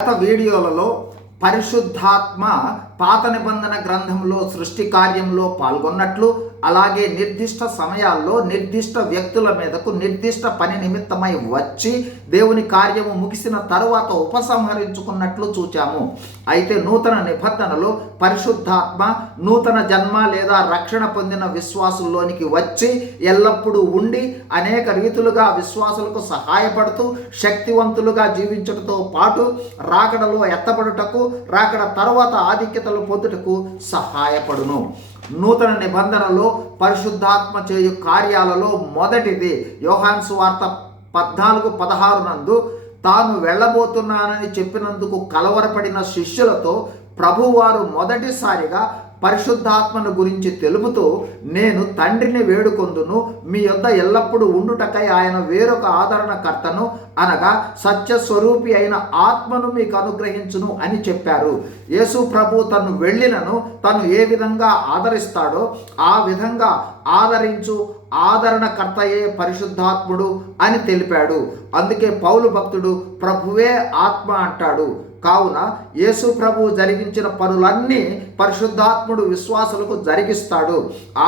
గత వీడియోలలో పరిశుద్ధాత్మ పాత నిబంధన గ్రంథంలో సృష్టి కార్యంలో పాల్గొన్నట్లు, అలాగే నిర్దిష్ట సమయాల్లో నిర్దిష్ట వ్యక్తుల మీదకు నిర్దిష్ట పని నిమిత్తమై వచ్చి దేవుని కార్యము ముగిసిన తరువాత ఉపసంహరించుకున్నట్లు చూచాము. అయితే నూతన నిబంధనలో పరిశుద్ధాత్మ నూతన జన్మ లేదా రక్షణ పొందిన విశ్వాసుల్లోనికి వచ్చి ఎల్లప్పుడూ ఉండి అనేక రీతులుగా విశ్వాసులకు సహాయపడుతూ శక్తివంతులుగా జీవించడంతో పాటు రాకడలో ఎత్తబడుటకు, రాకడ తర్వాత ఆధిక్యతలు పొందుటకు సహాయపడును. నూతన నిబంధనలో పరిశుద్ధాత్మ చేయు కార్యాలలో మొదటిది యోహాను సువార్త 14:16 నందు తాను వెళ్ళబోతున్నానని చెప్పినందుకు కలవరపడిన శిష్యులతో ప్రభువారు మొదటిసారిగా పరిశుద్ధాత్మను గురించి తెలుపుతూ, నేను తండ్రిని వేడుకొందును, మీ యొద్ద ఎల్లప్పుడూ ఉండుటకై ఆయన వేరొక ఆదరణకర్తను అనగా సత్యస్వరూపి అయిన ఆత్మను మీకు అనుగ్రహించును అని చెప్పారు. యేసు ప్రభు తను వెళ్ళినను తను ఏ విధంగా ఆదరిస్తాడో ఆ విధంగా ఆదరించు ఆదరణకర్తయే పరిశుద్ధాత్ముడు అని తెలిపాడు. అందుకే పౌలు భక్తుడు ప్రభువే ఆత్మ అంటాడు. కావున యేసు ప్రభువు జరిగించిన పనులన్నీ పరిశుద్ధాత్ముడు విశ్వాసులకు జరిగిస్తాడు.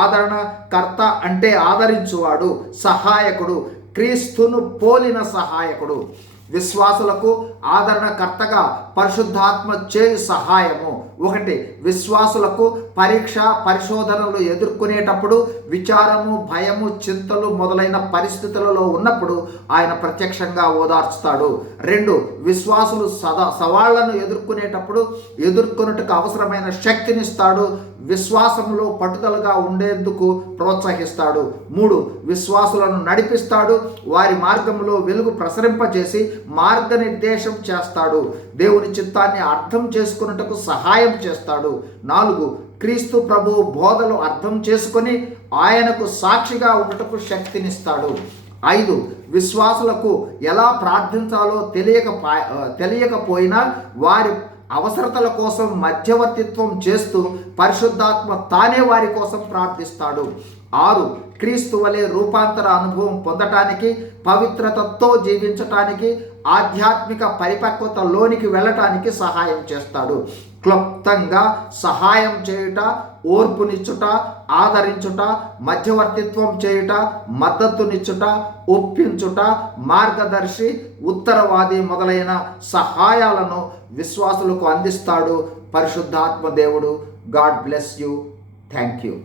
ఆదరణకర్త అంటే ఆదరించువాడు, సహాయకుడు, క్రీస్తును పోలిన సహాయకుడు. విశ్వాసులకు ఆదరణకర్తగా పరిశుద్ధాత్మ చేయు సహాయము. 1. విశ్వాసులకు పరీక్ష పరిశోధనలు ఎదుర్కొనేటప్పుడు, విచారము, భయము, చింతలు మొదలైన పరిస్థితులలో ఉన్నప్పుడు ఆయన ప్రత్యక్షంగా ఓదార్చుతాడు. 2. విశ్వాసులు సవాళ్లను ఎదుర్కొనేటప్పుడు ఎదుర్కొనుటకు అవసరమైన శక్తినిస్తాడు. విశ్వాసంలో పట్టుదలగా ఉండేందుకు ప్రోత్సహిస్తాడు. 3. విశ్వాసులను నడిపిస్తాడు. వారి మార్గంలో వెలుగు ప్రసరింపజేసి మార్గనిర్దేశం చేస్తాడు. దేవుని చిత్తాన్ని అర్థం చేసుకున్నటకు సహాయం చేస్తాడు. 4. క్రీస్తు ప్రభువు బోధలు అర్థం చేసుకొని ఆయనకు సాక్షిగా ఉండటకు శక్తినిస్తాడు. 5. విశ్వాసులకు ఎలా ప్రార్థించాలో తెలియకపోయినా వారి అవసరతల కోసం మధ్యవర్తిత్వం చేస్తూ పరిశుద్ధాత్మ తానే వారి కోసం ప్రార్థిస్తాడు. 6. క్రీస్తు వలె రూపాంతర అనుభవం పొందటానికి, పవిత్రతతో జీవించటానికి, ఆధ్యాత్మిక పరిపక్వతలోనికి వెళ్ళటానికి సహాయం చేస్తాడు. క్లుప్తంగా సహాయం చేయుట, ఓర్పునిచ్చుట, ఆదరించుట, మధ్యవర్తిత్వం చేయుట, మద్దతునిచ్చుట, ఒప్పించుట, మార్గదర్శి, ఉత్తరవాది మొదలైన సహాయాలను విశ్వాసులకు అందిస్తాడు పరిశుద్ధాత్మ దేవుడు. God bless you. Thank you.